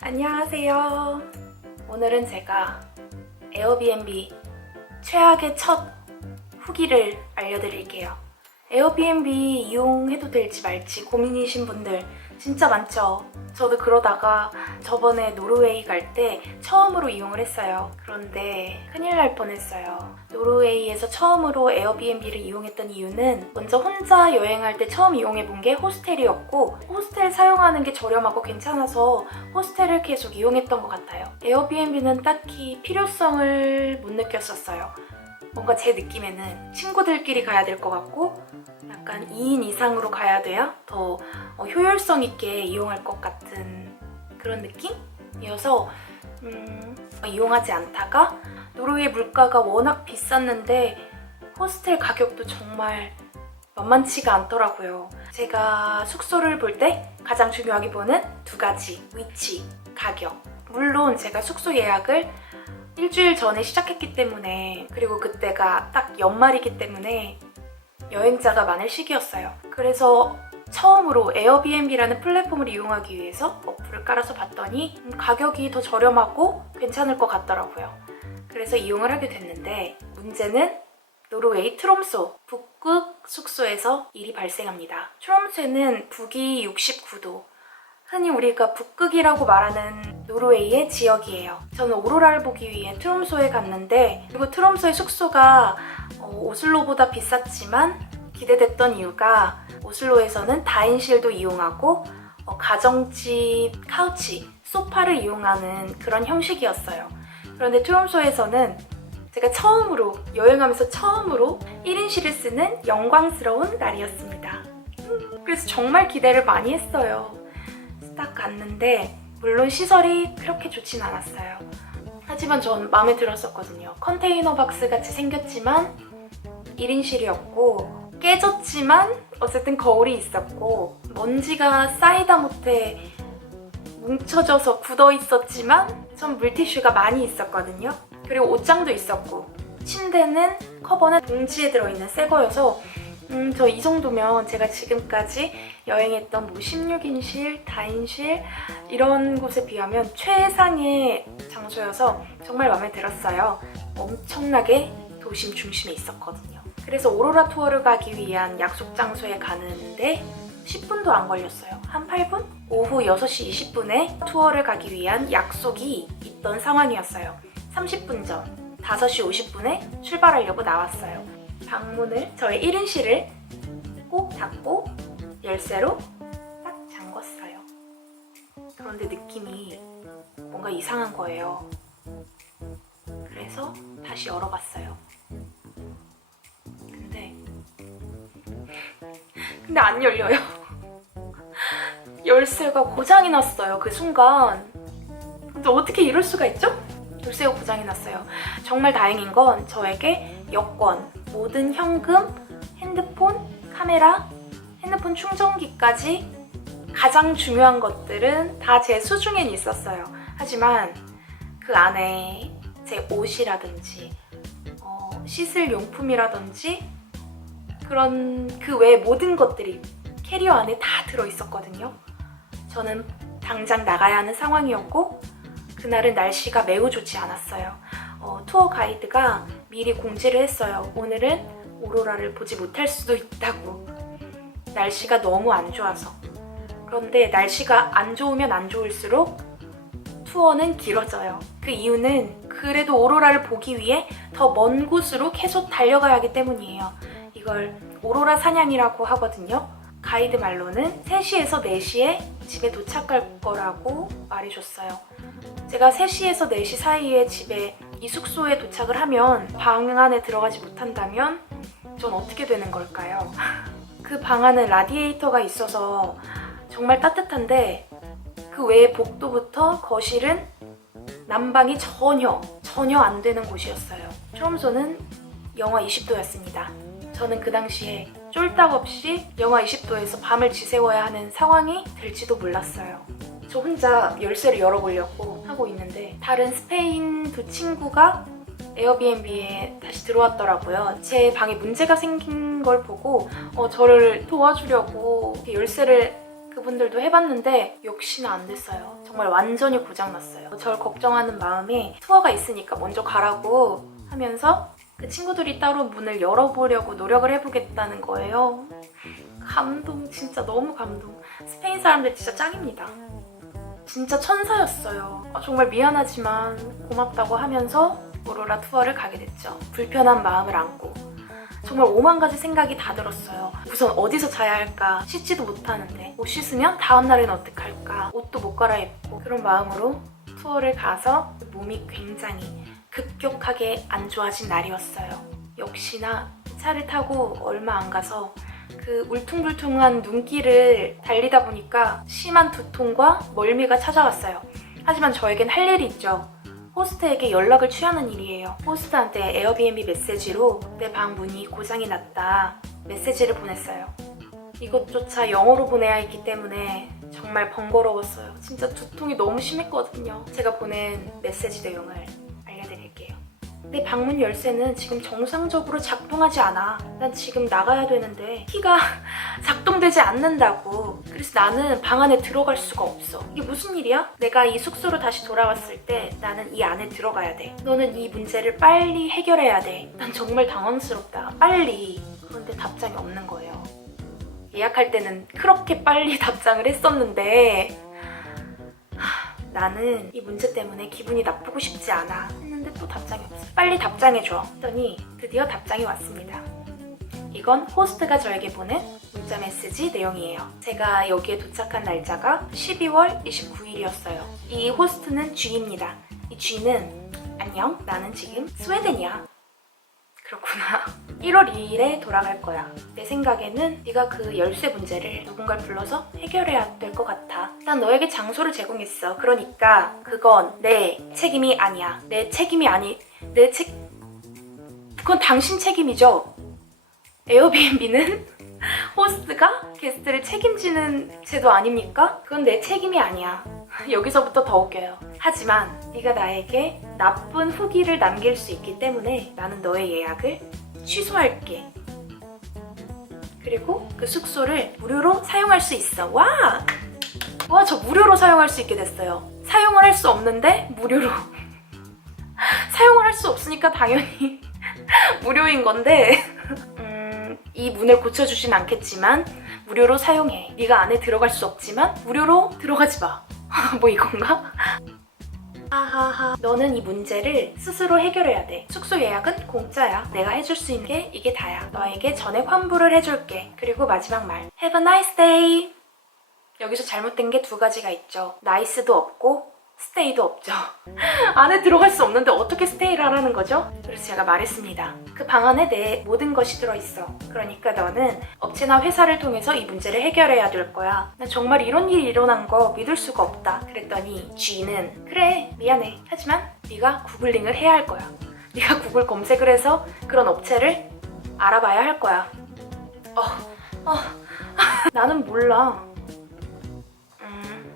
안녕하세요. 오늘은 제가 에어비앤비 최악의 첫 후기를 알려드릴게요. 에어비앤비 이용해도 될지 말지 고민이신 분들 진짜 많죠? 저도 그러다가 저번에 노르웨이 갈 때 처음으로 이용을 했어요. 그런데 큰일 날 뻔했어요. 노르웨이에서 처음으로 에어비앤비를 이용했던 이유는 먼저 혼자 여행할 때 처음 이용해본 게 호스텔이었고 호스텔 사용하는 게 저렴하고 괜찮아서 호스텔을 계속 이용했던 것 같아요. 에어비앤비는 딱히 필요성을 못 느꼈었어요. 뭔가 제 느낌에는 친구들끼리 가야 될 것 같고 약간 2인 이상으로 가야 돼야 더 효율성 있게 이용할 것 같은 그런 느낌이어서 이용하지 않다가 노르웨이 물가가 워낙 비쌌는데 호스텔 가격도 정말 만만치가 않더라고요. 제가 숙소를 볼 때 가장 중요하게 보는 두 가지, 위치, 가격. 물론 제가 숙소 예약을 일주일 전에 시작했기 때문에 그리고 그때가 딱 연말이기 때문에 여행자가 많을 시기였어요. 그래서 처음으로 에어비앤비라는 플랫폼을 이용하기 위해서 어플을 깔아서 봤더니 가격이 더 저렴하고 괜찮을 것 같더라고요. 그래서 이용을 하게 됐는데 문제는 노르웨이 트롬소 북극 숙소에서 일이 발생합니다. 트롬소는 북위 69도 흔히 우리가 북극이라고 말하는 노르웨이의 지역이에요. 저는 오로라를 보기 위해 트롬소에 갔는데 그리고 트롬소의 숙소가 오슬로보다 비쌌지만 기대됐던 이유가 오슬로에서는 다인실도 이용하고 가정집, 카우치, 소파를 이용하는 그런 형식이었어요. 그런데 트롬소에서는 제가 여행하면서 처음으로 1인실을 쓰는 영광스러운 날이었습니다. 그래서 정말 기대를 많이 했어요. 딱 갔는데 물론 시설이 그렇게 좋진 않았어요. 하지만 전 마음에 들었었거든요. 컨테이너 박스 같이 생겼지만 1인실이었고 깨졌지만 어쨌든 거울이 있었고 먼지가 쌓이다 못해 뭉쳐져서 굳어 있었지만 전 물티슈가 많이 있었거든요. 그리고 옷장도 있었고 침대는 커버는 봉지에 들어있는 새 거여서 저 이 정도면 제가 지금까지 여행했던 뭐 16인실, 다인실 이런 곳에 비하면 최상의 장소여서 정말 마음에 들었어요. 엄청나게 도심 중심에 있었거든요. 그래서 오로라 투어를 가기 위한 약속 장소에 가는데 10분도 안 걸렸어요. 한 8분? 오후 6시 20분에 투어를 가기 위한 약속이 있던 상황이었어요. 30분 전 5시 50분에 출발하려고 나왔어요. 방문을 저의 1인실을 꼭 닫고 열쇠로 딱 잠궜어요. 그런데 느낌이 뭔가 이상한 거예요. 그래서 다시 열어봤어요. 근데 안 열려요. 열쇠가 고장이 났어요. 그 순간. 근데 어떻게 이럴 수가 있죠? 열쇠가 고장이 났어요. 정말 다행인 건 저에게 여권, 모든 현금, 핸드폰, 카메라, 핸드폰 충전기까지 가장 중요한 것들은 다 제 수중엔 있었어요. 하지만 그 안에 제 옷이라든지 씻을 용품이라든지 그런 그 외의 모든 것들이 캐리어 안에 다 들어있었거든요. 저는 당장 나가야 하는 상황이었고 그날은 날씨가 매우 좋지 않았어요. 투어 가이드가 미리 공지를 했어요. 오늘은 오로라를 보지 못할 수도 있다고. 날씨가 너무 안 좋아서. 그런데 날씨가 안 좋으면 안 좋을수록 투어는 길어져요. 그 이유는 그래도 오로라를 보기 위해 더 먼 곳으로 계속 달려가야 하기 때문이에요. 이걸 오로라 사냥이라고 하거든요. 가이드 말로는 3시에서 4시에 집에 도착할 거라고 말해줬어요. 제가 3시에서 4시 사이에 집에 이 숙소에 도착을 하면 방 안에 들어가지 못한다면 전 어떻게 되는 걸까요? 그 방 안에 라디에이터가 있어서 정말 따뜻한데 그 외에 복도부터 거실은 난방이 전혀 안 되는 곳이었어요. 트롬소는 영하 20도였습니다. 저는 그 당시에 쫄딱 없이 영하 20도에서 밤을 지새워야 하는 상황이 될지도 몰랐어요. 저 혼자 열쇠를 열어보려고 하고 있는데 다른 스페인 두 친구가 에어비앤비에 다시 들어왔더라고요. 제 방에 문제가 생긴 걸 보고 저를 도와주려고 열쇠를 그분들도 해봤는데 역시나 안 됐어요. 정말 완전히 고장났어요. 저를 걱정하는 마음에 투어가 있으니까 먼저 가라고 하면서 그 친구들이 따로 문을 열어보려고 노력을 해보겠다는 거예요. 감동, 진짜 너무 감동. 스페인 사람들 진짜 짱입니다. 진짜 천사였어요. 정말 미안하지만 고맙다고 하면서 오로라 투어를 가게 됐죠. 불편한 마음을 안고 정말 5만 가지 생각이 다 들었어요. 우선 어디서 자야 할까? 씻지도 못하는데 못 씻으면 다음날엔 어떡할까? 옷도 못 갈아입고 그런 마음으로 투어를 가서 몸이 굉장히 급격하게 안 좋아진 날이었어요. 역시나 차를 타고 얼마 안 가서 그 울퉁불퉁한 눈길을 달리다 보니까 심한 두통과 멀미가 찾아왔어요. 하지만 저에겐 할 일이 있죠. 호스트에게 연락을 취하는 일이에요. 호스트한테 에어비앤비 메시지로 내 방 문이 고장이 났다 메시지를 보냈어요. 이것조차 영어로 보내야 했기 때문에 정말 번거로웠어요. 진짜 두통이 너무 심했거든요. 제가 보낸 메시지 내용을 알려드릴게요. 내 방문 열쇠는 지금 정상적으로 작동하지 않아. 난 지금 나가야 되는데 키가 작동되지 않는다고. 그래서 나는 방 안에 들어갈 수가 없어. 이게 무슨 일이야? 내가 이 숙소로 다시 돌아왔을 때 나는 이 안에 들어가야 돼. 너는 이 문제를 빨리 해결해야 돼. 난 정말 당황스럽다. 빨리. 그런데 답장이 없는 거예요. 예약할 때는 그렇게 빨리 답장을 했었는데 나는 이 문제 때문에 기분이 나쁘고 싶지 않아 했는데 또 답장이 없어. 빨리 답장해줘 했더니 드디어 답장이 왔습니다. 이건 호스트가 저에게 보낸 문자 메시지 내용이에요. 제가 여기에 도착한 날짜가 12월 29일이었어요. 이 호스트는 G입니다. 이 G는 안녕, 나는 지금 스웨덴이야. 그렇구나. 1월 2일에 돌아갈 거야. 내 생각에는 네가 그 열쇠 문제를 누군가를 불러서 해결해야 될 것 같아. 난 너에게 장소를 제공했어. 그러니까 그건 내 책임이 아니야. 그건 당신 책임이죠. 에어비앤비는 호스트가 게스트를 책임지는 제도 아닙니까? 그건 내 책임이 아니야. 여기서부터 더 웃겨요. 하지만 네가 나에게 나쁜 후기를 남길 수 있기 때문에 나는 너의 예약을 취소할게. 그리고 그 숙소를 무료로 사용할 수 있어. 와, 저 무료로 사용할 수 있게 됐어요. 사용을 할 수 없는데 무료로. 사용을 할 수 없으니까 당연히 무료인 건데 이 문을 고쳐주진 않겠지만 무료로 사용해. 네가 안에 들어갈 수 없지만 무료로 들어가지 마. 뭐 이건가? 하하하. 너는 이 문제를 스스로 해결해야 돼. 숙소 예약은 공짜야. 내가 해줄 수 있는 게 이게 다야. 너에게 전액 환불을 해줄게. 그리고 마지막 말. Have a nice day. 여기서 잘못된 게 두 가지가 있죠. nice도 없고 스테이도 없죠. 안에 들어갈 수 없는데 어떻게 스테이를 하라는 거죠? 그래서 제가 말했습니다. 그 방 안에 내 모든 것이 들어있어. 그러니까 너는 업체나 회사를 통해서 이 문제를 해결해야 될 거야. 난 정말 이런 일이 일어난 거 믿을 수가 없다. 그랬더니 G는 그래 미안해. 하지만 네가 구글링을 해야 할 거야. 네가 구글 검색을 해서 그런 업체를 알아봐야 할 거야. 나는 몰라.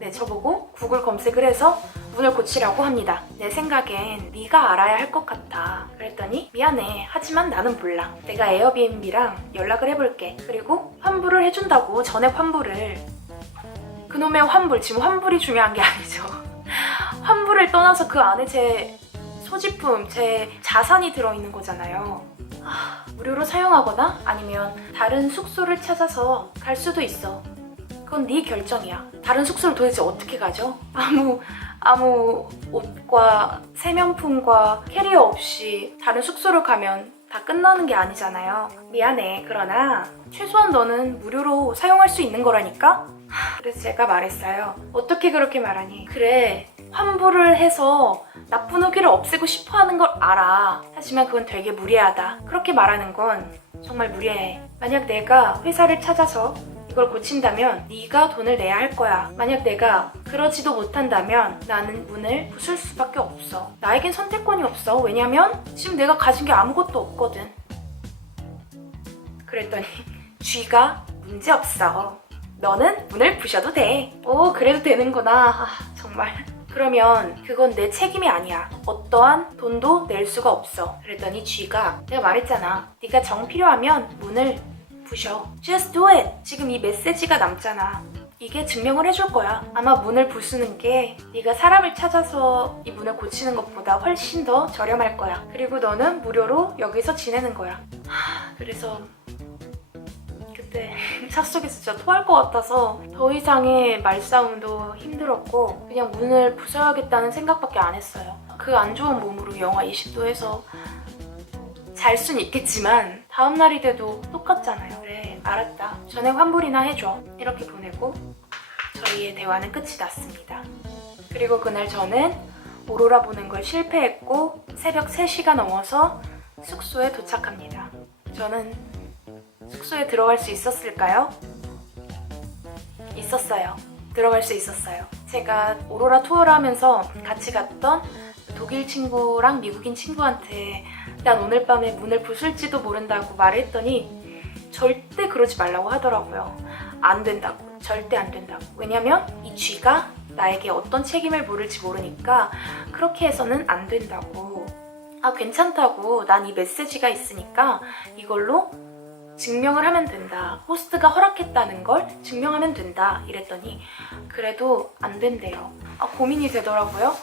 네, 저보고 구글 검색을 해서 문을 고치라고 합니다. 내 생각엔 네가 알아야 할 것 같아. 그랬더니 미안해. 하지만 나는 몰라. 내가 에어비앤비랑 연락을 해볼게. 그리고 환불을 해준다고. 전액 환불을. 그놈의 환불. 지금 환불이 중요한 게 아니죠. 환불을 떠나서 그 안에 제 소지품, 제 자산이 들어있는 거잖아요. 무료로 사용하거나 아니면 다른 숙소를 찾아서 갈 수도 있어. 그건 네 결정이야. 다른 숙소를 도대체 어떻게 가죠? 아무 옷과 세면품과 캐리어 없이 다른 숙소를 가면 다 끝나는 게 아니잖아요. 미안해. 그러나 최소한 너는 무료로 사용할 수 있는 거라니까? 그래서 제가 말했어요. 어떻게 그렇게 말하니? 그래, 환불을 해서 나쁜 후기를 없애고 싶어 하는 걸 알아. 하지만 그건 되게 무리하다. 그렇게 말하는 건 정말 무리해. 만약 내가 회사를 찾아서 이걸 고친다면 네가 돈을 내야 할 거야. 만약 내가 그러지도 못한다면 나는 문을 부술 수밖에 없어. 나에겐 선택권이 없어. 왜냐면 지금 내가 가진 게 아무것도 없거든. 그랬더니 G가 문제없어. 너는 문을 부셔도 돼. 오, 그래도 되는구나. 정말. 그러면 그건 내 책임이 아니야. 어떠한 돈도 낼 수가 없어. 그랬더니 G가 내가 말했잖아. 네가 정 필요하면 문을 부셔. Just do it. 지금 이 메시지가 남잖아. 이게 증명을 해줄 거야. 아마 문을 부수는 게 네가 사람을 찾아서 이 문을 고치는 것보다 훨씬 더 저렴할 거야. 그리고 너는 무료로 여기서 지내는 거야. 그래서 그때 차 속에서 진짜 토할 것 같아서 더 이상의 말싸움도 힘들었고 그냥 문을 부숴야겠다는 생각밖에 안 했어요. 그 안 좋은 몸으로 영하 20도에서 잘 순 있겠지만 다음날이 돼도 똑같잖아요. 그래, 알았다. 전액 환불이나 해줘. 이렇게 보내고 저희의 대화는 끝이 났습니다. 그리고 그날 저는 오로라 보는 걸 실패했고 새벽 3시가 넘어서 숙소에 도착합니다. 저는 숙소에 들어갈 수 있었을까요? 있었어요. 들어갈 수 있었어요. 제가 오로라 투어를 하면서 같이 갔던 독일 친구랑 미국인 친구한테 난 오늘 밤에 문을 부술지도 모른다고 말했더니 절대 그러지 말라고 하더라고요. 안 된다고. 절대 안 된다고. 왜냐면 이 쥐가 나에게 어떤 책임을 물을지 모르니까 그렇게 해서는 안 된다고. 아, 괜찮다고. 난 이 메시지가 있으니까 이걸로 증명을 하면 된다. 호스트가 허락했다는 걸 증명하면 된다. 이랬더니 그래도 안 된대요. 아, 고민이 되더라고요.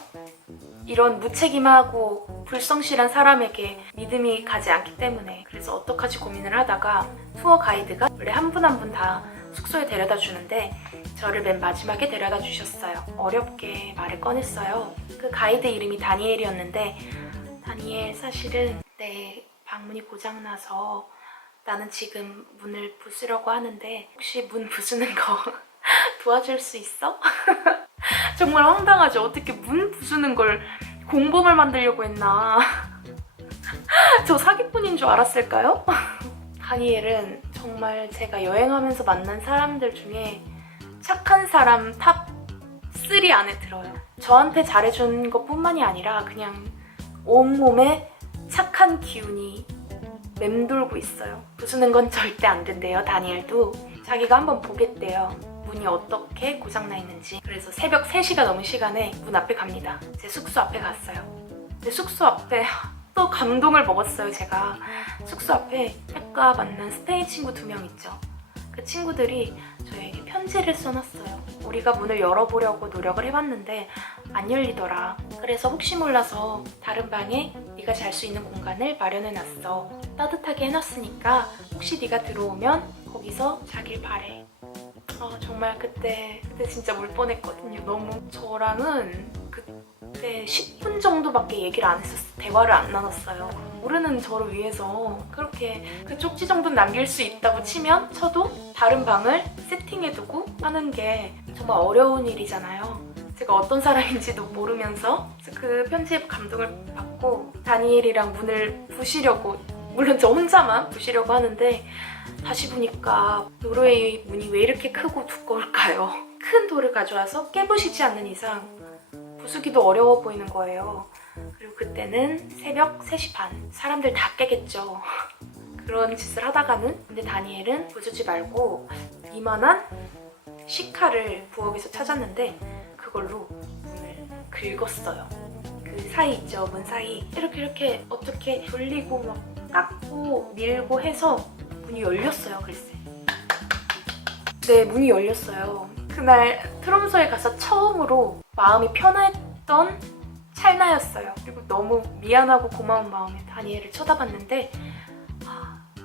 이런 무책임하고 불성실한 사람에게 믿음이 가지 않기 때문에. 그래서 어떡하지 고민을 하다가 투어 가이드가 원래 한 분 한 분 다 숙소에 데려다 주는데 저를 맨 마지막에 데려다 주셨어요. 어렵게 말을 꺼냈어요. 그 가이드 이름이 다니엘이었는데 다니엘, 사실은 내 방문이 고장나서 나는 지금 문을 부수려고 하는데 혹시 문 부수는 거 도와줄 수 있어? 정말 황당하죠. 어떻게 문 부수는 걸 공범을 만들려고 했나. 저 사기꾼인 줄 알았을까요? 다니엘은 정말 제가 여행하면서 만난 사람들 중에 착한 사람 탑 3 안에 들어요. 저한테 잘해준 것뿐만이 아니라 그냥 온몸에 착한 기운이 맴돌고 있어요. 부수는 건 절대 안 된대요. 다니엘도 자기가 한번 보겠대요. 문이 어떻게 고장나 있는지. 그래서 새벽 3시가 넘은 시간에 문 앞에 갑니다. 제 숙소 앞에 갔어요. 근데 숙소 앞에 또 감동을 먹었어요. 제가 숙소 앞에 아까 만난 스페인 친구 2명 있죠. 그 친구들이 저에게 편지를 써놨어요. 우리가 문을 열어보려고 노력을 해봤는데 안 열리더라. 그래서 혹시 몰라서 다른 방에 네가 잘 수 있는 공간을 마련해놨어. 따뜻하게 해놨으니까 혹시 네가 들어오면 거기서 자길 바래. 정말 그때 진짜 울 뻔했거든요. 너무 저랑은 그때 10분 정도밖에 얘기를 안 했었어요. 대화를 안 나눴어요. 모르는 저를 위해서 그렇게 그 쪽지 정도는 남길 수 있다고 쳐도 다른 방을 세팅해두고 하는 게 정말 어려운 일이잖아요. 제가 어떤 사람인지도 모르면서 그 편지에 감동을 받고 다니엘이랑 문을 부시려고, 물론 저 혼자만 부시려고 하는데 다시 보니까 노르웨이 문이 왜 이렇게 크고 두꺼울까요? 큰 돌을 가져와서 깨부시지 않는 이상 부수기도 어려워 보이는 거예요. 그리고 그때는 새벽 3시 반. 사람들 다 깨겠죠. 그런 짓을 하다가는 근데 다니엘은 부수지 말고 이만한 시카를 부엌에서 찾았는데 그걸로 문을 긁었어요. 그 사이 있죠, 문 사이. 이렇게 어떻게 돌리고 막 깎고 밀고 해서 문이 열렸어요, 글쎄. 네, 문이 열렸어요. 그날 트롬소에 가서 처음으로 마음이 편했던 찰나였어요. 그리고 너무 미안하고 고마운 마음에 다니엘을 쳐다봤는데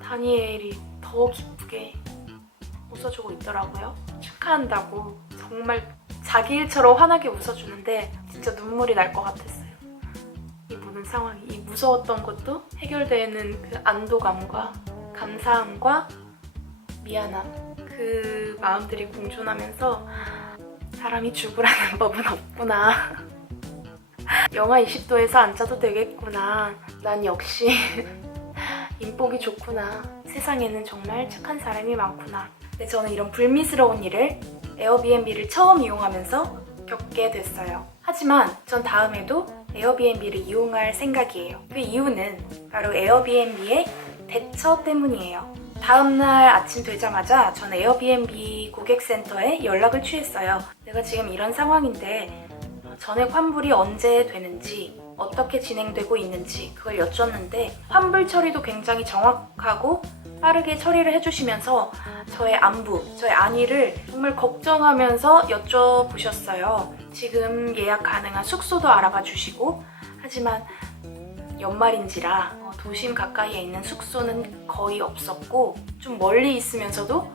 다니엘이 더 기쁘게 웃어주고 있더라고요. 축하한다고 정말 자기 일처럼 환하게 웃어주는데 진짜 눈물이 날 것 같았어요. 이 모든 상황이, 이 무서웠던 것도 해결되는 그 안도감과 감사함과 미안함, 그 마음들이 공존하면서 사람이 죽으라는 법은 없구나. 영하 20도에서 안 자도 되겠구나. 난 역시 인복이 좋구나. 세상에는 정말 착한 사람이 많구나. 근데 저는 이런 불미스러운 일을 에어비앤비를 처음 이용하면서 겪게 됐어요. 하지만 전 다음에도 에어비앤비를 이용할 생각이에요. 그 이유는 바로 에어비앤비의 대처 때문이에요. 다음날 아침 되자마자 전 에어비앤비 고객센터에 연락을 취했어요. 내가 지금 이런 상황인데 전액 환불이 언제 되는지, 어떻게 진행되고 있는지 그걸 여쭸는데 환불 처리도 굉장히 정확하고 빠르게 처리를 해주시면서 저의 안부, 저의 안위를 정말 걱정하면서 여쭤보셨어요. 지금 예약 가능한 숙소도 알아봐 주시고, 하지만 연말인지라 도심 가까이에 있는 숙소는 거의 없었고, 좀 멀리 있으면서도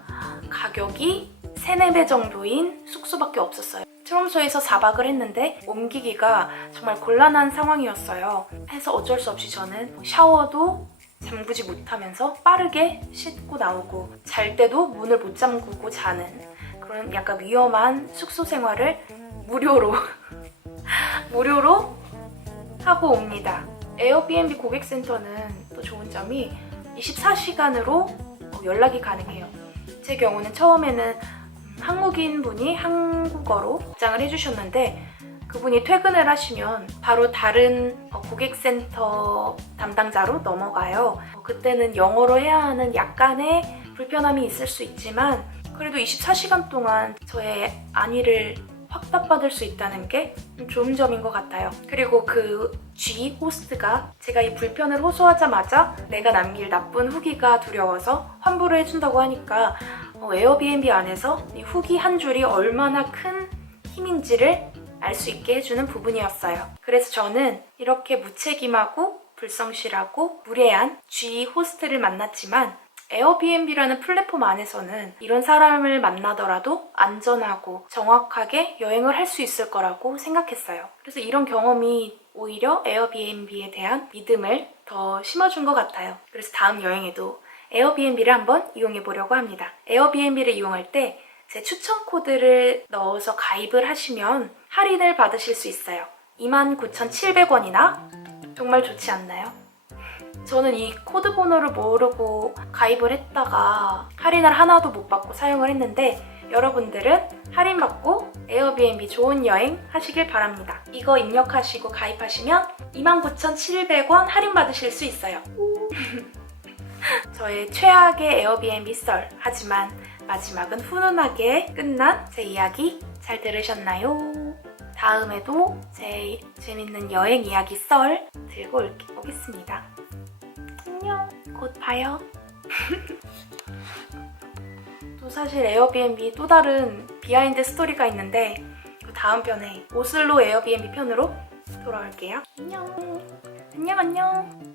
가격이 3, 4배 정도인 숙소밖에 없었어요. 트롬소에서 4박을 했는데 옮기기가 정말 곤란한 상황이었어요. 해서 어쩔 수 없이 저는 샤워도 잠그지 못하면서 빠르게 씻고 나오고, 잘 때도 문을 못 잠그고 자는 그런 약간 위험한 숙소 생활을 무료로 하고 옵니다. 에어비앤비 고객센터는 또 좋은 점이 24시간으로 연락이 가능해요. 제 경우는 처음에는 한국인 분이 한국어로 답장을 해주셨는데, 그분이 퇴근을 하시면 바로 다른 고객센터 담당자로 넘어가요. 그때는 영어로 해야 하는 약간의 불편함이 있을 수 있지만, 그래도 24시간 동안 저의 안위를 확답받을 수 있다는 게 좋은 점인 것 같아요. 그리고 그 G 호스트가 제가 이 불편을 호소하자마자 내가 남길 나쁜 후기가 두려워서 환불을 해준다고 하니까 에어비앤비 안에서 이 후기 한 줄이 얼마나 큰 힘인지를 알 수 있게 해주는 부분이었어요. 그래서 저는 이렇게 무책임하고 불성실하고 무례한 G 호스트를 만났지만, 에어비앤비라는 플랫폼 안에서는 이런 사람을 만나더라도 안전하고 정확하게 여행을 할 수 있을 거라고 생각했어요. 그래서 이런 경험이 오히려 에어비앤비에 대한 믿음을 더 심어준 것 같아요. 그래서 다음 여행에도 에어비앤비를 한번 이용해 보려고 합니다. 에어비앤비를 이용할 때 제 추천 코드를 넣어서 가입을 하시면 할인을 받으실 수 있어요. 29,700원이나 정말 좋지 않나요? 저는 이 코드 번호를 모르고 가입을 했다가 할인을 하나도 못 받고 사용을 했는데, 여러분들은 할인받고 에어비앤비 좋은 여행 하시길 바랍니다. 이거 입력하시고 가입하시면 29,700원 할인받으실 수 있어요. 저의 최악의 에어비앤비 썰, 하지만 마지막은 훈훈하게 끝난 제 이야기 잘 들으셨나요? 다음에도 제 재밌는 여행 이야기 썰 들고 오겠습니다. 안녕, 곧 봐요. 또 사실 에어비앤비 또 다른 비하인드 스토리가 있는데, 다음 편에 오슬로 에어비앤비 편으로 돌아올게요. 안녕. 안녕.